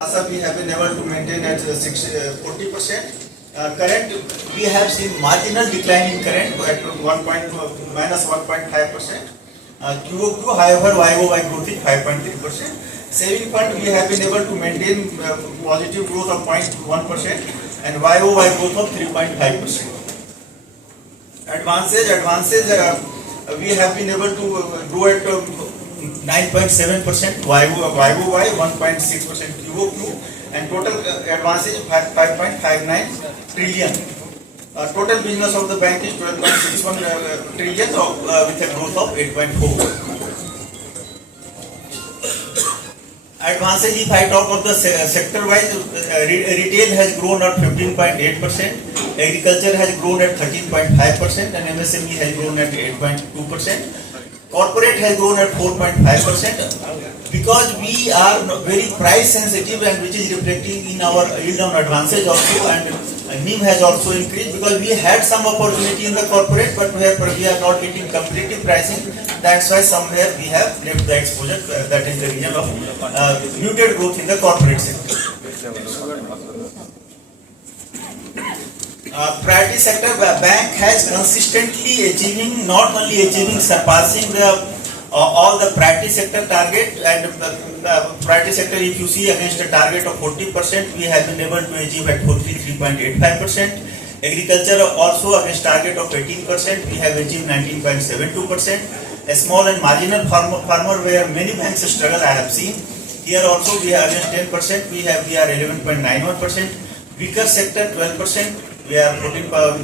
We have been able to maintain at 40%. Current, we have seen marginal decline in current at minus 1.5%. QOQ, however, YOY growth is 5.3%. Saving fund, we have been able to maintain positive growth of 0.1% and YOY growth of 3.5%. Advances, we have been able to grow at 9.7% YOY, 1.6% QOQ, and total advances 5.59 trillion. Total business of the bank is 12.61 trillion with a growth of 8.4. Advances, if I talk of the sector-wise, retail has grown at 15.8%, agriculture has grown at 13.5%, and MSME has grown at 8.2%. Corporate has grown at 4.5%. Because we are very price sensitive, and which is reflecting in our yield on advances also, and NIM has also increased because we had some opportunity in the corporate, but where we are not getting competitive pricing. That's why somewhere we have left the exposure. That is the reason of muted growth in the corporate sector. Priority sector bank has consistently achieving, not only achieving, surpassing the all the priority sector target, and priority sector, if you see, against a target of 40%, we have been able to achieve at 43.85%. Agriculture also against target of 18%, we have achieved 19.72%. A small and marginal farmer where many banks struggle, I have seen. Here also we are against 10%, we are 11.91%. Weaker sector 12%, we are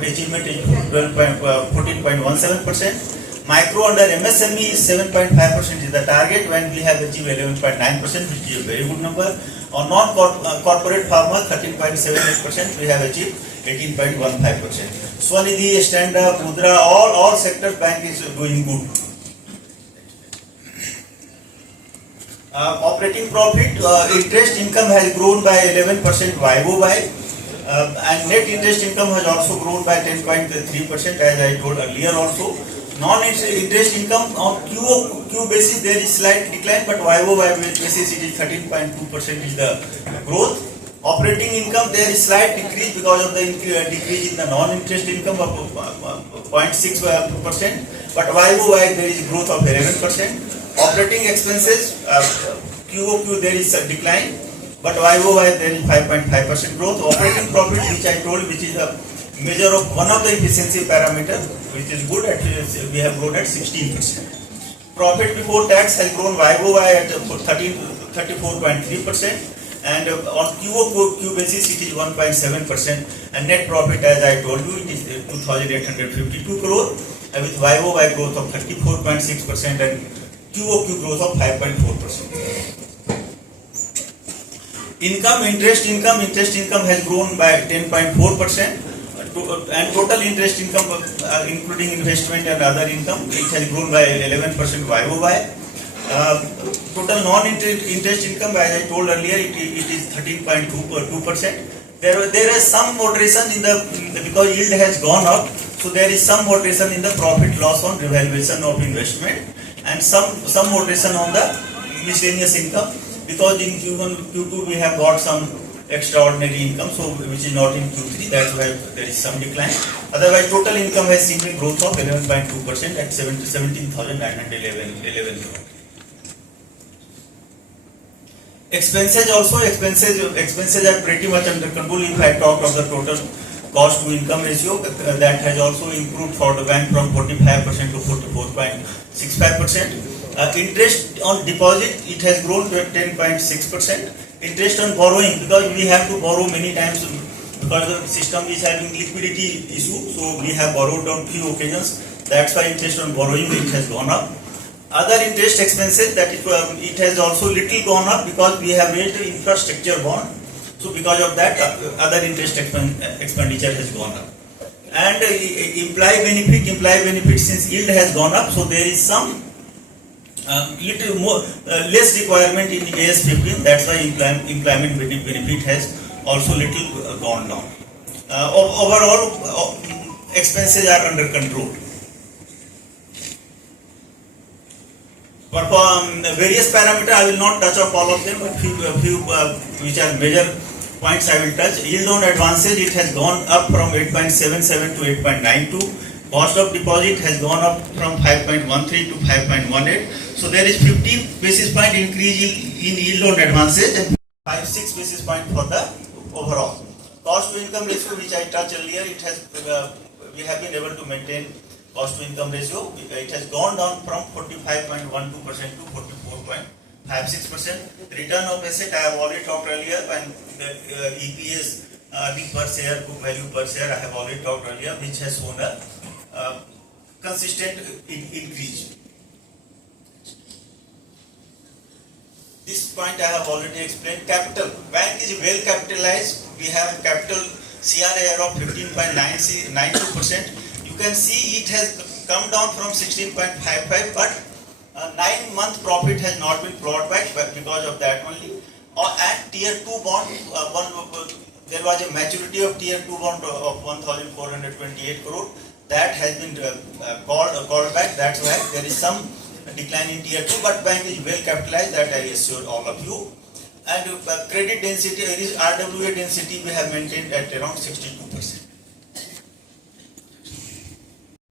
achievement is 14.17%. Micro under MSME is 7.5% is the target, when we have achieved 11.9%, which is a very good number. On non-corporate farmers 13.78%, we have achieved 18.15%. Swanidhi, Stand Up, Mudra, all sectors bank is doing good. Operating profit, interest income has grown by 11% YOY, and net interest income has also grown by 10.3%, as I told earlier also. Non-interest income on QOQ basis there is slight decline, but YOY basis it is 13.2% is the growth. Operating income there is slight decrease because of the decrease in the non-interest income of 0.6%, but YOY there is growth of 11%. Operating expenses, QOQ there is a decline, but YOY there is 5.5% growth. Operating profit, which I told, which is a measure of one of the efficiency parameter, which is good, at we have grown at 16%. Profit before tax has grown YOY at 34.3%, and on QOQ basis it is 1.7%, and net profit, as I told you, it is 2,852 crore, with YOY growth of 34.6% and QOQ growth of 5.4%. Interest income has grown by 10.4%, and total interest income, including investment and other income, it has grown by 11% YOY. Total non-interest income, as I told earlier, it is 13.2%. There is some moderation in the, because yield has gone up, so there is some moderation in the profit loss on revaluation of investment, and some moderation on the miscellaneous income, because in Q1, Q2 we have got some extraordinary income, so which is not in Q3, that's why there is some decline. Otherwise, total income has seen a growth of 11.2% at 17,911 crore. Expenses also, expenses are pretty much under control. If I talk of the total cost to income ratio, that has also improved for the bank from 45% to 44.65%. Interest on deposit, it has grown to 10.6%. Interest on borrowing, because we have to borrow many times because the system is having liquidity issue, so we have borrowed on few occasions. That's why interest on borrowing it has gone up. Other interest expenses, that it has also little gone up because we have raised the infrastructure bond. So because of that, other interest expenditure has gone up. And employee benefit, since yield has gone up, so there is some little more less requirement in AS 15. That's why employment benefit has also little gone down. Overall, expenses are under control. Various parameters, I will not touch up all of them, but few which are major points I will touch. Yield on advances, it has gone up from 8.77 to 8.92. Cost of deposit has gone up from 5.13 to 5.18. So there is 50 basis point increase in yield on advances and 5-6 basis point for the overall. Cost to income ratio, which I touched earlier, it has we have been able to maintain cost to income ratio. It has gone down from 45.12% to 44.56%. Return of asset, I have already talked earlier, and the EPS, earning per share, book value per share, I have already talked earlier, which has shown a consistent increase. This point I have already explained. Capital, bank is well capitalized. We have capital CRAR of 15.92%. You can see it has come down from 16.55, but 9-month profit has not been brought back because of that only. And tier 2 bond, there was a maturity of tier 2 bond of 1,428 crore. That has been called back. That's why there is some decline in tier 2, but bank is well capitalized, that I assure all of you. And credit density, RWA density, we have maintained at around 62%.